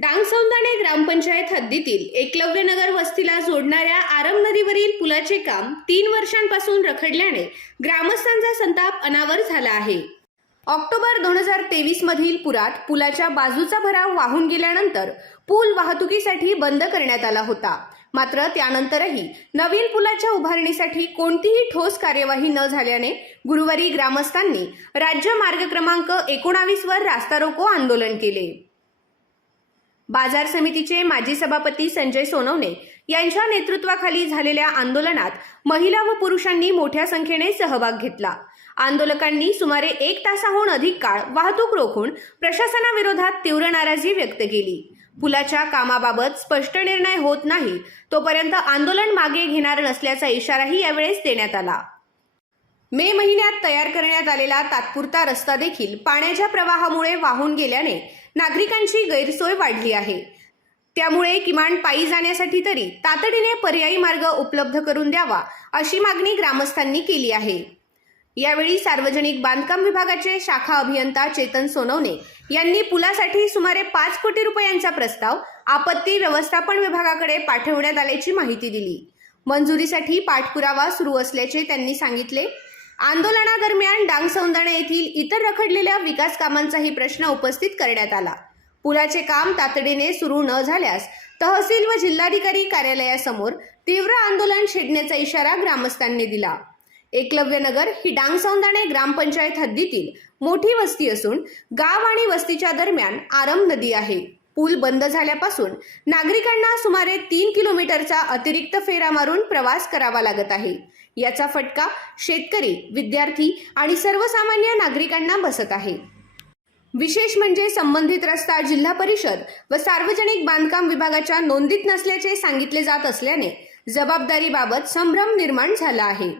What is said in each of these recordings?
डांगसौंदाणे ग्रामपंचायत हद्दीतील एकलव्यनगर वस्तीला जोडणाऱ्या आरम नदीवरील पुलाचे काम 3 वर्षांपासून रखडल्याने ग्रामस्थांचा संताप अनावर झाला आहे। ऑक्टोबर 2023 मधील पुरात पुलाच्या बाजूचा भराव वाहून गेल्यानंतर पूल वाहतुकीसाठी बंद करण्यात आला होता। मात्र त्यानंतरही नवीन पुलाच्या उभारणीसाठी कोणतीही ठोस कार्यवाही न झाल्याने गुरुवारी ग्रामस्थांनी राज्य मार्ग क्रमांक 19 वर रास्ता रोको आंदोलन केले। बाजार समितीचे माजी सभापती संजय सोनवणे यांच्या नेतृत्वाखाली झालेल्या आंदोलनात महिला व पुरुषांनी मोठ्या संख्येने सहभाग घेतला। आंदोलकांनी सुमारे 1 तासाहून अधिक काळ वाहतूक रोखून प्रशासनाविरोधात तीव्र नाराजी व्यक्त केली। पुलाच्या कामाबाबत स्पष्ट निर्णय होत नाही तोपर्यंत आंदोलन मागे घेणार नसल्याचा इशाराही यावेळेस देण्यात आला। मे महिन्यात तयार करण्यात आलेला तात्पुरता रस्ता देखील पाण्याच्या प्रवाहामुळे वाहून गेल्याने नागरिकांची गैरसोय वाढली आहे। त्यामुळे किमान पायी जाण्यासाठी तरी तातडीने पर्यायी मार्ग उपलब्ध करून द्यावा अशी मागणी ग्रामस्थांनी केली आहे। यावेळी सार्वजनिक बांधकाम विभागाचे शाखा अभियंता चेतन सोनवणे यांनी पुलासाठी सुमारे 5 कोटी रुपयांचा प्रस्ताव आपत्ती व्यवस्थापन विभागाकडे पाठवण्यात आल्याची माहिती दिली। मंजुरीसाठी पाठपुरावा सुरू असल्याचे त्यांनी सांगितले। आंदोलनादरम्यान डांगसौंदाणे येथील इतर रखडलेल्या विकास कामांचाही प्रश्न उपस्थित करण्यात आला। पुलाचे काम तातडीने सुरू न झाल्यास तहसील व जिल्हाधिकारी कार्यालयासमोर तीव्र आंदोलन छेडण्याचा इशारा ग्रामस्थांनी दिला। एकलव्यनगर ही डांगसौंदाणे ग्रामपंचायत हद्दीतील मोठी वस्ती असून गाव आणि वस्तीच्या दरम्यान आरम नदी आहे। पूल बंद झाल्यापासून नागरिकांना सुमारे 3 किलोमीटरचा अतिरिक्त फेरा मारून प्रवास करावा लागत आहे। याचा फटका शेतकरी, विद्यार्थी आणि सर्वसामान्य नागरिकांना बसत आहे। विशेष म्हणजे संबंधित रस्ता जिल्हा परिषद व सार्वजनिक बांधकाम विभागाच्या नोंदीत नसल्याचे सांगितले जात असल्याने जबाबदारीबाबत संभ्रम निर्माण झाला आहे।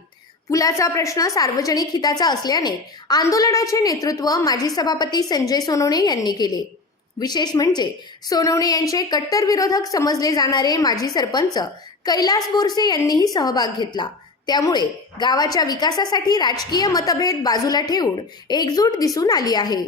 पुलाचा प्रश्न सार्वजनिक हिताचा असल्याने आंदोलनाचे नेतृत्व माजी सभापती संजय सोनवणे यांनी केले। विशेष म्हणजे सोनवणे यांचे कट्टर विरोधक समजले जाणारे माजी सरपंच कैलास बोरसे यांनीही सहभाग घेतला। त्यामुळे गावाच्या विकासासाठी राजकीय मतभेद बाजूला ठेवून एकजूट दिसून आली आहे।